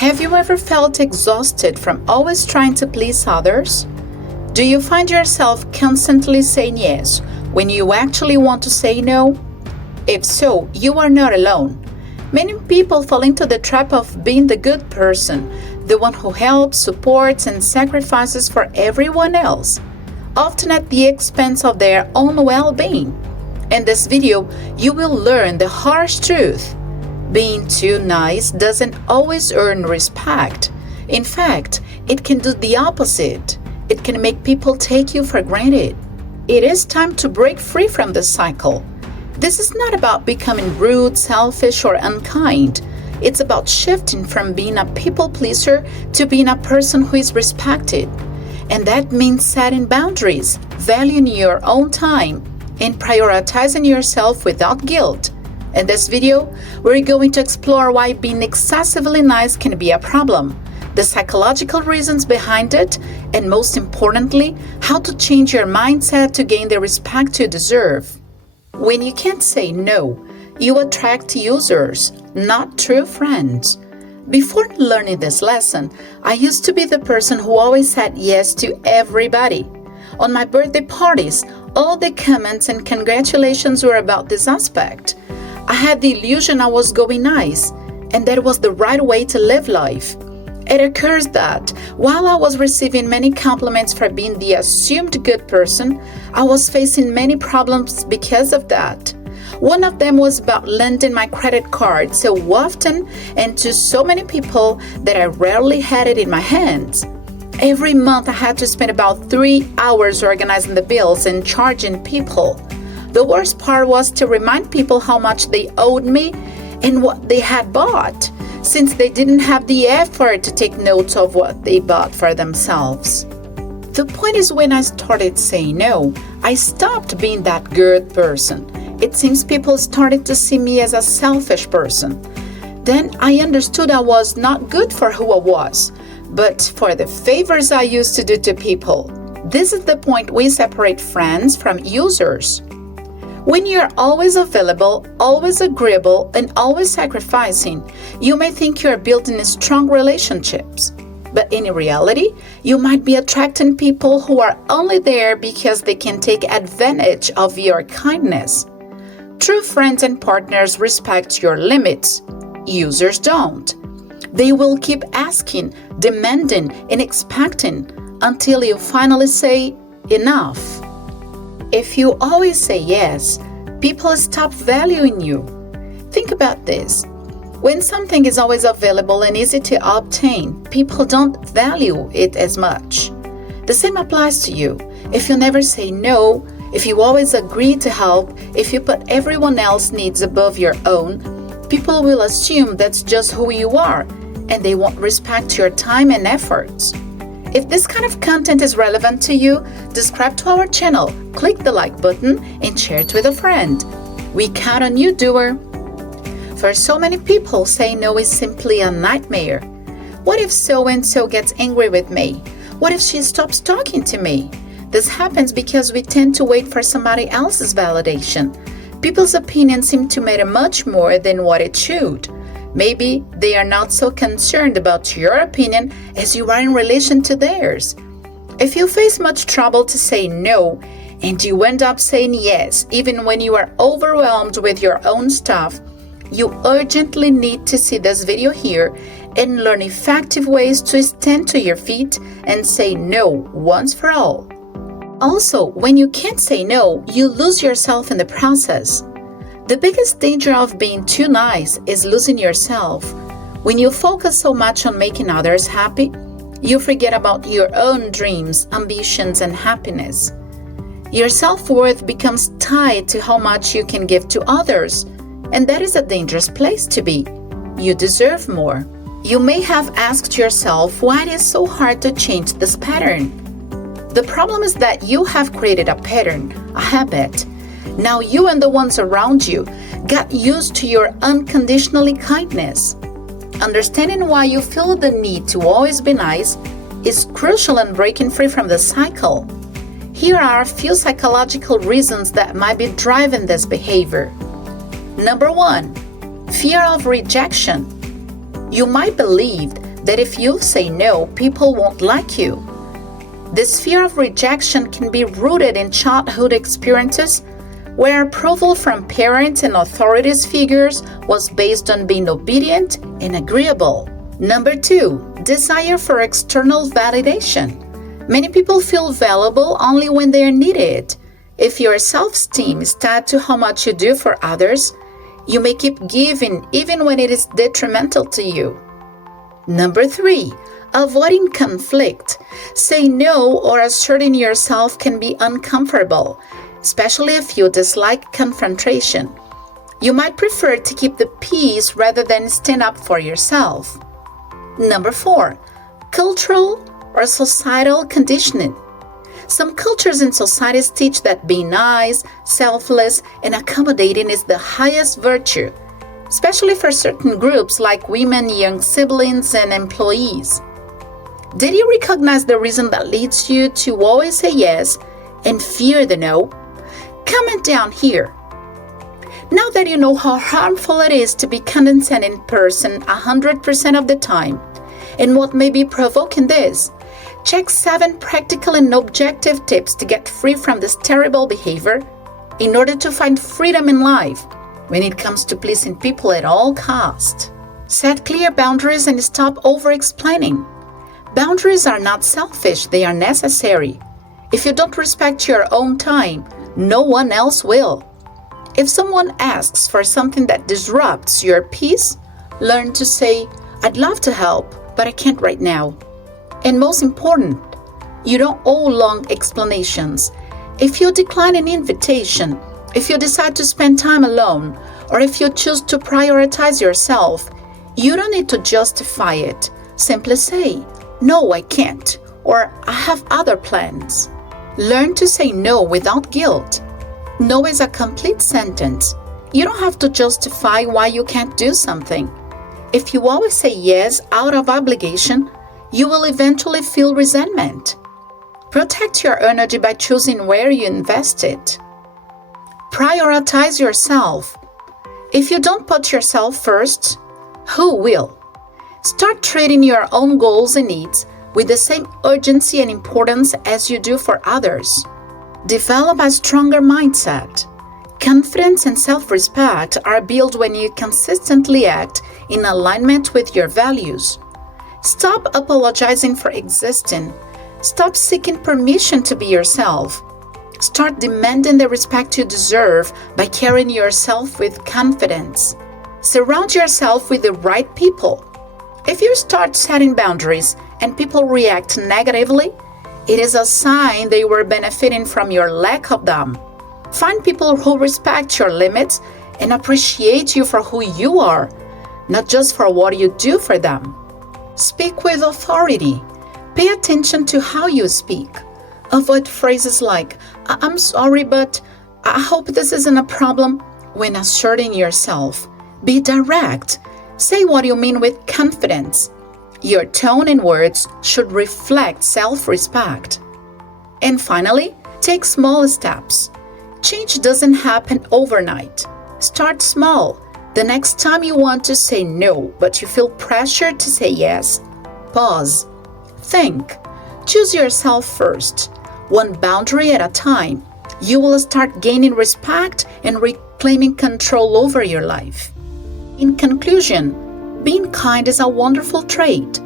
Have you ever felt exhausted from always trying to please others? Do you find yourself constantly saying yes when you actually want to say no? If so, you are not alone. Many people fall into the trap of being the good person, the one who helps, supports, and sacrifices for everyone else, often at the expense of their own well-being. In this video, you will learn the harsh truth. Being too nice doesn't always earn respect. In fact, it can do the opposite. It can make people take you for granted. It is time to break free from this cycle. This is not about becoming rude, selfish, or unkind. It's about shifting from being a people pleaser to being a person who is respected. And that means setting boundaries, valuing your own time, and prioritizing yourself without guilt. In this video, we're going to explore why being excessively nice can be a problem, the psychological reasons behind it, and most importantly, how to change your mindset to gain the respect you deserve. When you can't say no, you attract users, not true friends. Before learning this lesson, I used to be the person who always said yes to everybody. On my birthday parties, all the comments and congratulations were about this aspect. I had the illusion I was going nice, and that was the right way to live life. It occurs that while I was receiving many compliments for being the assumed good person, I was facing many problems because of that. One of them was about lending my credit card so often and to so many people that I rarely had it in my hands. Every month I had to spend about 3 hours organizing the bills and charging people. The worst part was to remind people how much they owed me and what they had bought, since they didn't have the effort to take notes of what they bought for themselves. The point is, when I started saying no, I stopped being that good person. It seems people started to see me as a selfish person. Then I understood I was not good for who I was, but for the favors I used to do to people. This is the point we separate friends from users. When you're always available, always agreeable, and always sacrificing, you may think you're building strong relationships. But in reality, you might be attracting people who are only there because they can take advantage of your kindness. True friends and partners respect your limits. Users don't. They will keep asking, demanding, and expecting until you finally say enough. If you always say yes, people stop valuing you. Think about this. When something is always available and easy to obtain, people don't value it as much. The same applies to you. If you never say no, if you always agree to help, if you put everyone else's needs above your own, people will assume that's just who you are, and they won't respect your time and efforts. If this kind of content is relevant to you, subscribe to our channel, click the like button, and share it with a friend. We count on you, doer. For so many people, saying no is simply a nightmare. What if so-and-so gets angry with me? What if she stops talking to me? This happens because we tend to wait for somebody else's validation. People's opinions seem to matter much more than what it should. Maybe they are not so concerned about your opinion as you are in relation to theirs. If you face much trouble to say no, and you end up saying yes even when you are overwhelmed with your own stuff, you urgently need to see this video here and learn effective ways to stand to your feet and say no once for all. Also, when you can't say no, you lose yourself in the process. The biggest danger of being too nice is losing yourself. When you focus so much on making others happy, you forget about your own dreams, ambitions, and happiness. Your self-worth becomes tied to how much you can give to others, and that is a dangerous place to be. You deserve more. You may have asked yourself why it is so hard to change this pattern. The problem is that you have created a pattern, a habit. Now you and the ones around you got used to your unconditionally kindness. Understanding why you feel the need to always be nice is crucial in breaking free from the cycle. Here are a few psychological reasons that might be driving this behavior. Number 1, fear of rejection. You might believe that if you say no, people won't like you. This fear of rejection can be rooted in childhood experiences where approval from parents and authorities figures was based on being obedient and agreeable. Number 2, desire for external validation. Many people feel valuable only when they are needed. If your self-esteem is tied to how much you do for others, you may keep giving even when it is detrimental to you. Number 3, avoiding conflict. Saying no or asserting yourself can be uncomfortable, especially if you dislike confrontation. You might prefer to keep the peace rather than stand up for yourself. Number 4, cultural or societal conditioning. Some cultures and societies teach that being nice, selfless, and accommodating is the highest virtue, especially for certain groups like women, young siblings, and employees. Did you recognize the reason that leads you to always say yes and fear the no? Comment down here. Now that you know how harmful it is to be condescending in person 100% of the time, and what may be provoking this, check 7 practical and objective tips to get free from this terrible behavior in order to find freedom in life when it comes to pleasing people at all costs. Set clear boundaries and stop over-explaining. Boundaries are not selfish, they are necessary. If you don't respect your own time, no one else will. If someone asks for something that disrupts your peace, learn to say, "I'd love to help, but I can't right now." And most important, you don't owe long explanations. If you decline an invitation, if you decide to spend time alone, or if you choose to prioritize yourself, you don't need to justify it. Simply say, "No, I can't," or "I have other plans." Learn to say no without guilt. No is a complete sentence. You don't have to justify why you can't do something. If you always say yes out of obligation, you will eventually feel resentment. Protect your energy by choosing where you invest it. Prioritize yourself. If you don't put yourself first, who will? Start treating your own goals and needs with the same urgency and importance as you do for others. Develop a stronger mindset. Confidence and self-respect are built when you consistently act in alignment with your values. Stop apologizing for existing. Stop seeking permission to be yourself. Start demanding the respect you deserve by carrying yourself with confidence. Surround yourself with the right people. If you start setting boundaries and people react negatively, it is a sign they were benefiting from your lack of them. Find people who respect your limits and appreciate you for who you are, not just for what you do for them. Speak with authority. Pay attention to how you speak. Avoid phrases like, "I'm sorry, but I hope this isn't a problem." When asserting yourself, be direct. Say what you mean with confidence. Your tone and words should reflect self-respect. And finally, take small steps. Change doesn't happen overnight. Start small. The next time you want to say no, but you feel pressured to say yes, pause. Think. Choose yourself first. One boundary at a time. You will start gaining respect and reclaiming control over your life. In conclusion, being kind is a wonderful trait,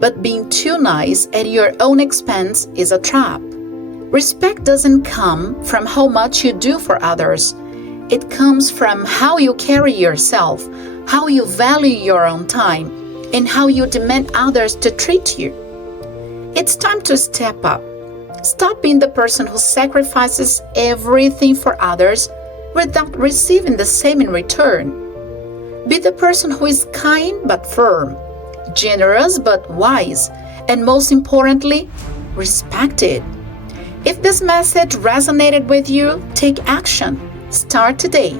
but being too nice at your own expense is a trap. Respect doesn't come from how much you do for others. It comes from how you carry yourself, how you value your own time, and how you demand others to treat you. It's time to step up. Stop being the person who sacrifices everything for others without receiving the same in return. Be the person who is kind but firm, generous but wise, and most importantly, respected. If this message resonated with you, take action. Start today.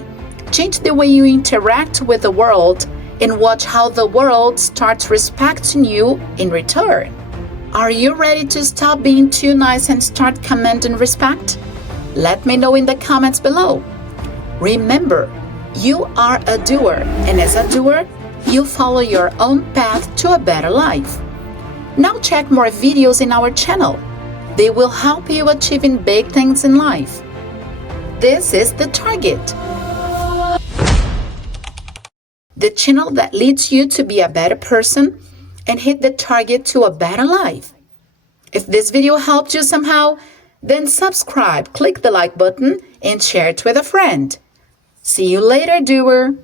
Change the way you interact with the world and watch how the world starts respecting you in return. Are you ready to stop being too nice and start commanding respect? Let me know in the comments below. Remember, you are a doer, and as a doer, You follow your own path to a better life. Now check more videos in our channel. They will help you achieving big things in life. This is the target. The channel that leads you to be a better person and hit the target to a better life. If this video helped you somehow, then subscribe, click the like button, and share it with a friend. See you later, doer!